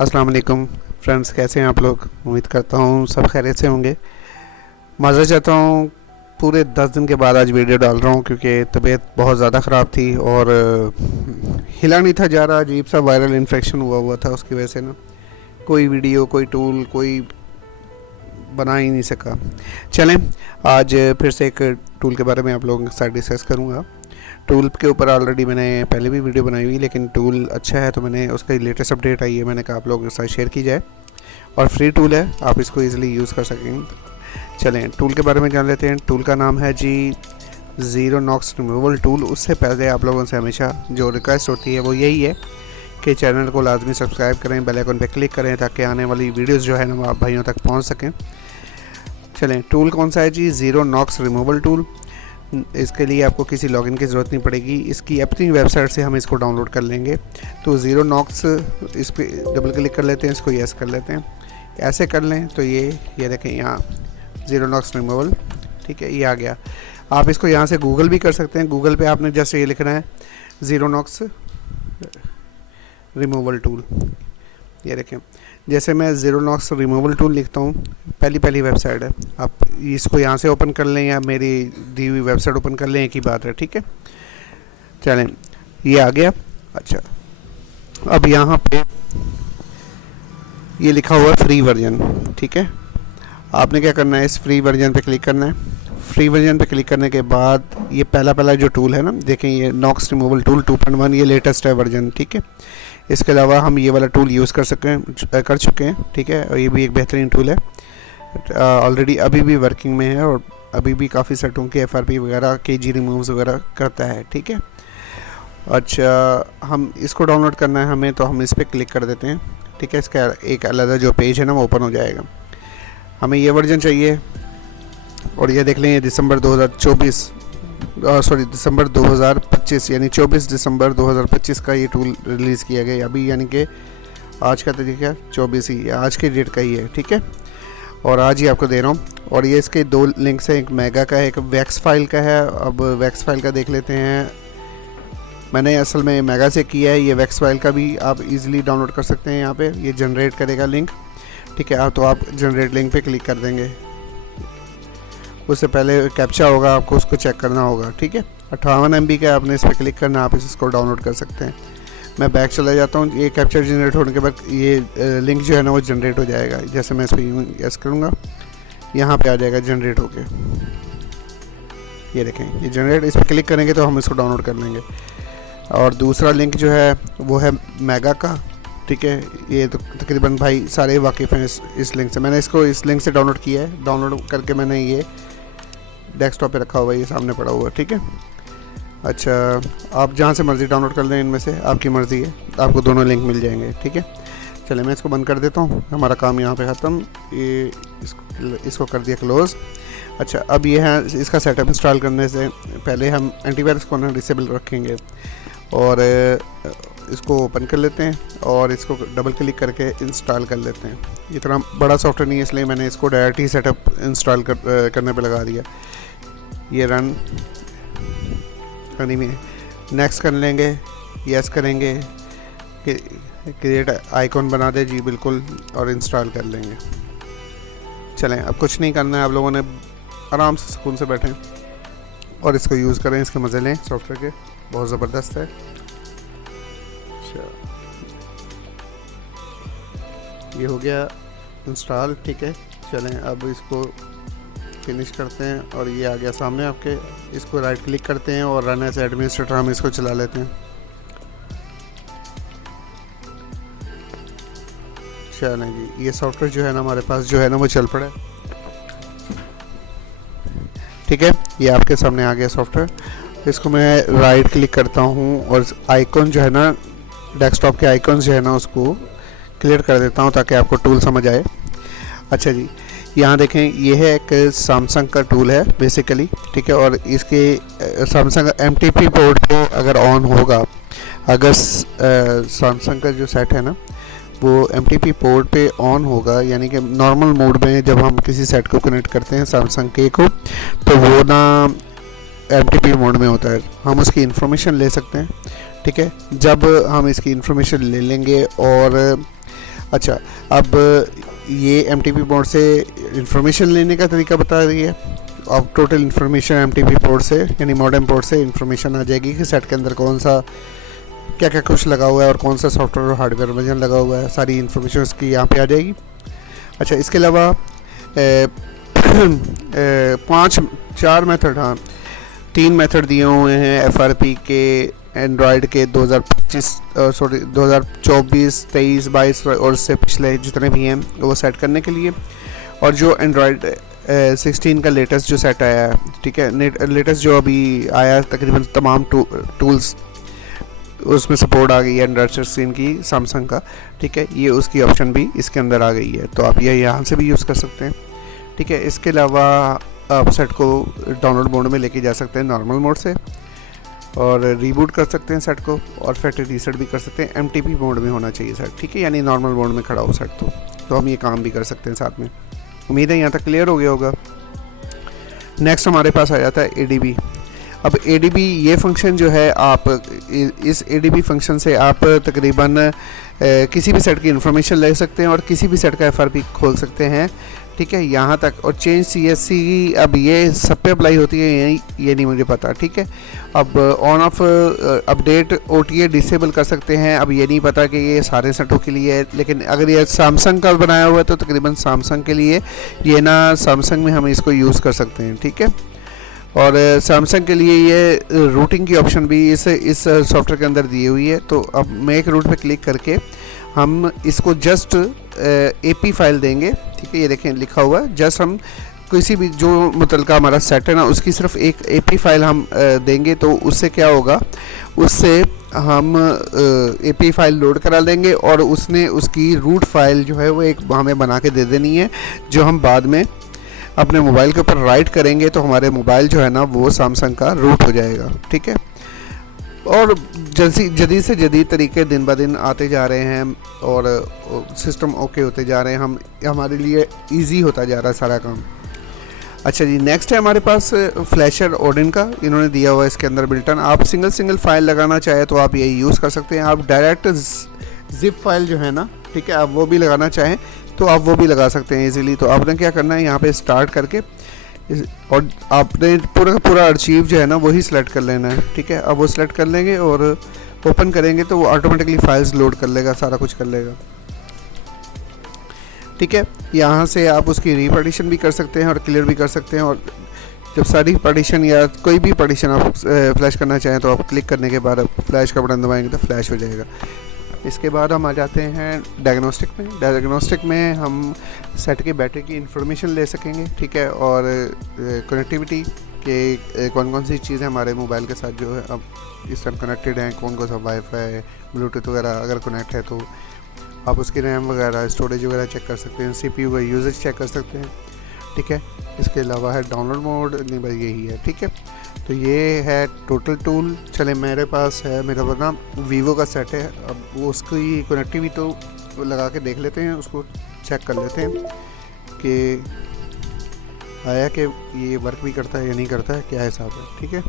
अस्सलाम वालेकुम फ्रेंड्स, कैसे हैं आप लोग। उम्मीद करता हूँ सब खैरियत से होंगे। माज़रत चाहता हूँ, पूरे 10 दिन के बाद आज वीडियो डाल रहा हूँ क्योंकि तबीयत बहुत ज़्यादा ख़राब थी और हिला नहीं था जा रहा। अजीब सा वायरल इन्फेक्शन हुआ था, उसकी वजह से ना कोई वीडियो, कोई टूल, कोई बना ही नहीं सका। चलें, आज फिर से एक टूल के बारे में आप लोगों के साथ डिस्कस करूँगा। टूल के ऊपर ऑलरेडी मैंने पहले भी वीडियो बनाई हुई, लेकिन टूल अच्छा है तो मैंने उसका लेटेस्ट अपडेट आई है, मैंने कहा आप लोगों के साथ शेयर की जाए। और फ्री टूल है, आप इसको इजीली यूज़ कर सकेंगे। चलें, टूल के बारे में जान लेते हैं। टूल का नाम है जी ज़ीरो नॉक्स रिमूवल टूल। उससे पहले आप लोगों से हमेशा जो रिक्वेस्ट होती है वो यही है कि चैनल को लाजमी सब्सक्राइब करें, बेल आइकन पर क्लिक करें ताकि आने वाली वीडियोज़ जो है ना वो आप भाइयों तक पहुँच सकें। चलें, टूल कौन सा है जी? Zero knocks removal tool. इसके लिए आपको किसी लॉगिन की ज़रूरत नहीं पड़ेगी, इसकी अपनी वेबसाइट से हम इसको डाउनलोड कर लेंगे। तो ज़ीरो नॉक्स, इस पर डबल क्लिक कर लेते हैं, इसको यस कर लेते हैं। ऐसे कर लें तो ये देखें यहाँ ज़ीरो नॉक्स रिमूवल, ठीक है, ये आ गया। आप इसको यहाँ से गूगल भी कर सकते हैं। गूगल पे आपने जैसे ये लिखना है ज़ीरो नॉक्स रिमूवल टूल, ये देखें। जैसे मैं ज़ीरो नॉक्स रिमूवल टूल लिखता हूँ, पहली वेबसाइट है, आप इसको यहाँ से ओपन कर लें या मेरी दी हुई वेबसाइट ओपन कर लें, एक ही बात है, ठीक है। चलें, ये आ गया। अच्छा, अब यहाँ पे ये लिखा हुआ है फ्री वर्जन, ठीक है। आपने क्या करना है, इस फ्री वर्जन पे क्लिक करना है। फ्री वर्जन पे क्लिक करने के बाद ये पहला जो टूल है ना, देखें ये नॉक्स रिमूवल टूल 2.1, ये लेटेस्ट है वर्जन, ठीक है। इसके अलावा हम ये वाला टूल यूज़ कर चुके हैं, ठीक है, और ये भी एक बेहतरीन टूल है। ऑलरेडी अभी भी वर्किंग में है और अभी भी काफ़ी सेटों के FRP वगैरह, KG रिमूव्स वगैरह करता है, ठीक है। अच्छा, हम इसको डाउनलोड करना है हमें, तो हम इस पर क्लिक कर देते हैं, ठीक है। इसका एक अलग जो पेज है ना वो ओपन हो जाएगा। हमें ये वर्जन चाहिए और ये देख लें, ये दिसंबर 2024 दिसंबर 2025 यानी 24 दिसंबर 2025 का ये टूल रिलीज़ किया गया अभी, यानी कि आज का तारीख है 24 ही, आज के डेट का ही है, ठीक है। और आज ही आपको दे रहा हूँ। और ये इसके 2 लिंक्स हैं, एक मेगा का है, एक वैक्स फाइल का है। अब वैक्स फाइल का देख लेते हैं। मैंने असल में मेगा से किया है, ये वैक्स फाइल का भी आप इजीली डाउनलोड कर सकते हैं। यहाँ पे ये जनरेट करेगा लिंक, ठीक है। तो आप जनरेट लिंक पे क्लिक कर देंगे। उससे पहले कैप्चा होगा, आपको उसको चेक करना होगा, ठीक है। 58 MB का आपने इस पर क्लिक करना, आप इसको डाउनलोड कर सकते हैं। मैं बैक चला जाता हूँ। ये कैप्चा जनरेट होने के बाद ये लिंक जो है ना वो जनरेट हो जाएगा। जैसे मैं इस पर यस करूँगा, यहाँ पे आ जाएगा जनरेट होके, ये देखें ये जनरेट। इस पर क्लिक करेंगे तो हम इसको डाउनलोड कर लेंगे। और दूसरा लिंक जो है वो है मेगा का, ठीक है। ये तो तकरीबन भाई सारे वाकिफ़ हैं इस लिंक से। मैंने इसको इस लिंक से डाउनलोड किया है। डाउनलोड करके मैंने ये डेस्कटॉप पे रखा हुआ है, ये सामने पड़ा हुआ है, ठीक है। अच्छा, आप जहाँ से मर्ज़ी डाउनलोड कर लें, इनमें से आपकी मर्ज़ी है, आपको दोनों लिंक मिल जाएंगे, ठीक है। चलिए, मैं इसको बंद कर देता हूँ, हमारा काम यहाँ पे ख़त्म। ये इसको कर दिया क्लोज़। अच्छा, अब ये है, इसका सेटअप इंस्टॉल करने से पहले हम एंटीवायरस को ना डिसेबल रखेंगे और इसको ओपन कर लेते हैं और इसको डबल क्लिक करके इंस्टॉल कर लेते हैं। इतना बड़ा सॉफ्टवेयर नहीं है, इसलिए मैंने इसको डायरेक्ट ही सेटअप इंस्टॉल करने पे लगा दिया। ये रन करनी में नेक्स्ट कर लेंगे, यस करेंगे, क्रिएट आइकॉन बना दे जी, बिल्कुल, और इंस्टॉल कर लेंगे। चलें, अब कुछ नहीं करना है, आप लोगों ने आराम से सुकून से बैठें और इसको यूज़ करें, इसके मज़े लें सॉफ्टवेयर के, बहुत ज़बरदस्त है। ये हो गया इंस्टॉल, ठीक है। चलें, अब इसको फिनिश करते हैं और ये आ गया सामने आपके। इसको राइट क्लिक करते हैं और रन एज एडमिनिस्ट्रेटर हम इसको चला लेते हैं। चलें जी, ये सॉफ्टवेयर जो है ना हमारे पास जो है ना वो चल पड़ा है, ठीक है। ये आपके सामने आ गया सॉफ्टवेयर। इसको मैं राइट क्लिक करता हूँ और आइकॉन जो है ना, डेस्कटॉप के आइकॉन जो है ना उसको क्लियर कर देता हूँ ताकि आपको टूल समझ आए। अच्छा जी, यहाँ देखें, ये है एक सैमसंग का टूल है बेसिकली, ठीक है। और इसके सैमसंग एमटीपी पोर्ट पे अगर ऑन होगा, अगर सैमसंग का जो सेट है ना वो एमटीपी पोर्ट पे ऑन होगा, यानी कि नॉर्मल मोड में जब हम किसी सेट को कनेक्ट करते हैं सैमसंग के को, तो वो ना एमटीपी मोड में होता है, हम उसकी इन्फॉर्मेशन ले सकते हैं, ठीक है। जब हम इसकी इन्फॉर्मेशन ले लेंगे और अच्छा, अब ये एमटीपी पोर्ट से इन्फॉर्मेशन लेने का तरीका बता रही है। अब टोटल इन्फॉर्मेशन एमटीपी पोर्ट से यानी मॉडेम पोर्ट से इन्फॉर्मेशन आ जाएगी कि सेट के अंदर कौन सा क्या क्या कुछ लगा हुआ है और कौन सा सॉफ्टवेयर और हार्डवेयर वर्जन लगा हुआ है, सारी इन्फॉर्मेशन उसकी यहाँ पे आ जाएगी। अच्छा, इसके अलावा 3 मेथड दिए हुए हैं एफआरपी के, एंड्रॉयड के 2024, 23, 22 और उससे पिछले जितने भी हैं वो सेट करने के लिए। और जो एंड्रॉयड 16 का लेटेस्ट जो सेट आया है, ठीक है, लेटेस्ट जो अभी आया है, तकरीबन तमाम टूल्स उसमें सपोर्ट आ गई है एंड्रॉयड 16 की सैमसंग का, ठीक है। ये उसकी ऑप्शन भी इसके अंदर आ गई है, तो आप ये यहाँ से भी यूज़ कर सकते हैं, ठीक है। इसके अलावा आप सेट को डाउनलोड मोड में लेके जा सकते हैं नॉर्मल मोड से, और रीबूट कर सकते हैं सेट को, और फैक्ट्री रीसेट भी कर सकते हैं। एमटीपी मोड में होना चाहिए सेट, ठीक है, यानी नॉर्मल मोड में खड़ा हो सेट, तो हम ये काम भी कर सकते हैं साथ में। उम्मीद है यहाँ तक क्लियर हो गया होगा। नेक्स्ट हमारे पास आ जाता है एडीबी। अब एडीबी ये फंक्शन जो है, आप इस एडीबी फंक्शन से आप तकरीबन किसी भी सेट की इन्फॉर्मेशन ले सकते हैं और किसी भी सेट का एफआरपी खोल सकते हैं, ठीक है, यहाँ तक। और चेंज सीएससी अब ये सब पे अप्लाई होती है ये नहीं मुझे पता, ठीक है। अब on off update OTA disable कर सकते हैं, अब ये नहीं पता कि ये सारे सेटों के लिए है, लेकिन अगर ये सैमसंग का बनाया हुआ है तो तकरीबन सैमसंग के लिए ये ना सैमसंग में हम इसको यूज़ कर सकते हैं, ठीक है। और सैमसंग के लिए ये रूटिंग की ऑप्शन भी इस सॉफ्टवेयर के अंदर दी हुई है। तो अब मेक रूट पे क्लिक करके हम इसको जस्ट एपी फाइल देंगे, ठीक है, ये देखें लिखा हुआ है। जस्ट हम किसी भी जो मुतलका हमारा सेट है ना उसकी सिर्फ एक एपी फाइल हम देंगे, तो उससे क्या होगा, उससे हम एपी फाइल लोड करा देंगे और उसने उसकी रूट फाइल जो है वो एक हमें बना के दे देनी है, जो हम बाद में अपने मोबाइल के ऊपर राइट करेंगे तो हमारे मोबाइल जो है ना वो सैमसंग का रूट हो जाएगा, ठीक है। और जदीद से जदीद तरीके दिन ब दिन आते जा रहे हैं और सिस्टम ओके होते जा रहे हैं, हमारे लिए इजी होता जा रहा है सारा काम। अच्छा जी, नेक्स्ट है हमारे पास फ्लैशर ओडिन का, इन्होंने दिया हुआ है इसके अंदर बिल्टन। आप सिंगल फाइल लगाना चाहे तो आप यही यूज़ कर सकते हैं। आप डायरेक्ट जिप फाइल जो है ना, ठीक है, आप वो भी लगाना चाहें तो आप वो भी लगा सकते हैं इजीली। तो आपने क्या करना है, यहाँ पे स्टार्ट करके और आपने पूरा अर्चीव जो है ना वही सिलेक्ट कर लेना है, ठीक है। अब वो सिलेक्ट कर लेंगे और ओपन करेंगे तो वो ऑटोमेटिकली फाइल्स लोड कर लेगा, सारा कुछ कर लेगा, ठीक है। यहाँ से आप उसकी रीपार्टीशन भी कर सकते हैं और क्लियर भी कर सकते हैं। और जब सारी पार्टीशन या कोई भी पार्टीशन आप फ्लैश करना चाहें तो आप क्लिक करने के बाद फ्लैश का बटन दबाएंगे तो फ्लैश हो जाएगा। इसके बाद हम आ जाते हैं डायग्नोस्टिक में। डायग्नोस्टिक में हम सेट के बैटरी की इंफॉर्मेशन ले सकेंगे, ठीक है, और कनेक्टिविटी के कौन कौन सी चीज़ें हमारे मोबाइल के साथ जो है अब इस टाइम कनेक्टेड हैं, कौन कौन सा वाईफाई ब्लूटूथ वगैरह अगर कनेक्ट है तो आप उसकी रैम वगैरह स्टोरेज वगैरह चेक कर सकते हैं, सीपीयू का यूजेज चेक कर सकते हैं, ठीक है। इसके अलावा है डाउनलोड मोड, नहीं बस यही है, ठीक है। तो ये है टोटल टूल। चले मेरे पास ना वीवो का सेट है, अब वो उसकी कनेक्टिविटी तो लगा के देख लेते हैं, उसको चेक कर लेते हैं कि आया कि ये वर्क भी करता है या नहीं करता है, क्या हिसाब है, ठीक है।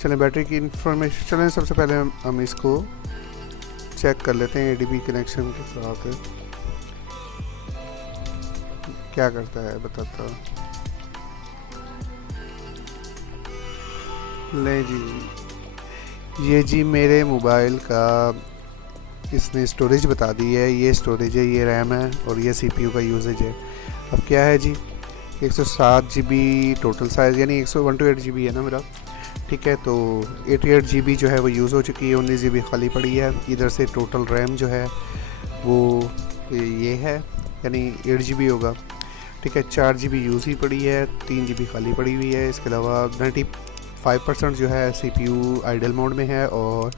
चलें बैटरी की इंफॉर्मेशन, चलें सबसे पहले हम इसको चेक कर लेते हैं एडीबी कनेक्शन के साथ क्या करता है, बताता हूँ। ले जी, ये जी मेरे मोबाइल का इसने स्टोरेज बता दी है, ये स्टोरेज है, ये रैम है और ये सीपीयू का यूजेज है। अब क्या है जी, 107 GB टोटल साइज़, यानी 128 GB है ना मेरा, ठीक है। तो 88 GB जो है वो यूज़ हो चुकी है, 19 GB खाली पड़ी है। इधर से टोटल रैम जो है वो ये है, यानी 8 GB होगा, ठीक है। 4 GB यूज़ ही पड़ी है, 3 GB खाली पड़ी हुई है। इसके अलावा 95% जो है CPU आइडल मोड में है और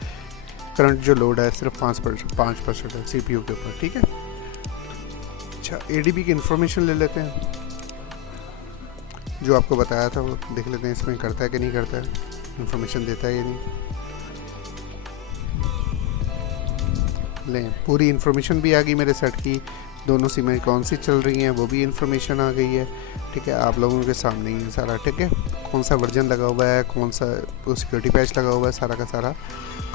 करंट जो लोड है सिर्फ 5% है CPU के ऊपर, ठीक है। अच्छा, एडीबी की इन्फॉर्मेशन ले लेते हैं, जो आपको बताया था वो देख लेते हैं इसमें करता है कि नहीं करता है, इन्फॉर्मेशन देता है या नहीं। लें, पूरी इन्फॉर्मेशन भी आ गई मेरे सेट की, दोनों सिमें कौन सी चल रही हैं वो भी इन्फॉर्मेशन आ गई है। ठीक है, आप लोगों के सामने ही है सारा। ठीक है, कौन सा वर्जन लगा हुआ है, कौन सा सिक्योरिटी पैच लगा हुआ है, सारा का सारा,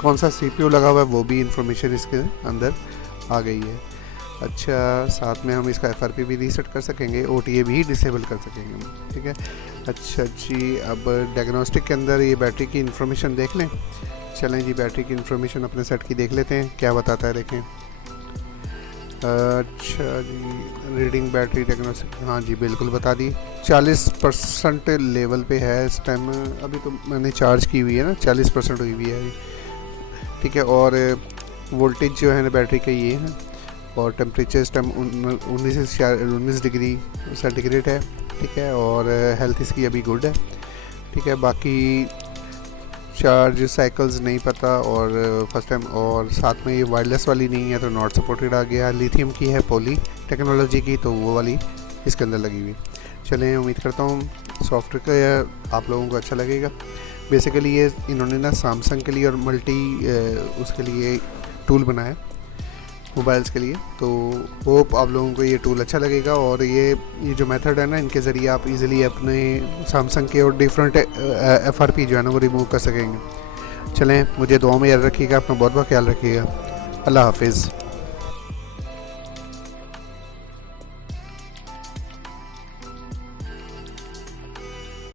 कौन सा सीपीयू लगा हुआ है, वो भी इन्फॉर्मेशन इसके अंदर आ गई है। अच्छा, साथ में हम इसका एफआरपी भी रीसेट कर सकेंगे, ओटीए भी डिसेबल कर सकेंगे। ठीक है, अच्छा जी, अब डायग्नोस्टिक के अंदर ये बैटरी की इन्फॉर्मेशन देख लें। चलें जी, बैटरी की इन्फॉर्मेशन अपने सेट की देख लेते हैं क्या बताता है, देखें। अच्छा जी, रीडिंग बैटरी डायग्नोस्टिक, हाँ जी बिल्कुल बता दी, 40% लेवल पे है इस टाइम। अभी तो मैंने चार्ज की हुई है ना, 40% हुई हुई है। ठीक है, और वोल्टेज जो है ना बैटरी का ये है, और टेम्परेचर इस टाइम 19 डिग्री सेंटीग्रेड है। ठीक है, और हेल्थ इसकी अभी गुड है। ठीक है, बाकी चार्ज साइकिल्स नहीं पता, और फर्स्ट टाइम, और साथ में ये वायरलेस वाली नहीं है तो नॉट सपोर्टेड आ गया। लिथियम की है, पॉली टेक्नोलॉजी की, तो वो वाली इसके अंदर लगी हुई। चलें, उम्मीद करता हूँ सॉफ्टवेयर का आप लोगों को अच्छा लगेगा। बेसिकली ये इन्होंने ना सैमसंग के लिए और मल्टी उसके लिए टूल बनाया मोबाइल्स के लिए, तो होप आप लोगों को ये टूल अच्छा लगेगा। और ये जो मेथड है ना, इनके ज़रिए आप इजीली अपने सैमसंग के और डिफरेंट एफआरपी जो है ना वो रिमूव कर सकेंगे। चलें, मुझे दुआ में याद रखिएगा, अपना बहुत बहुत ख्याल रखिएगा। अल्लाह हाफिज़।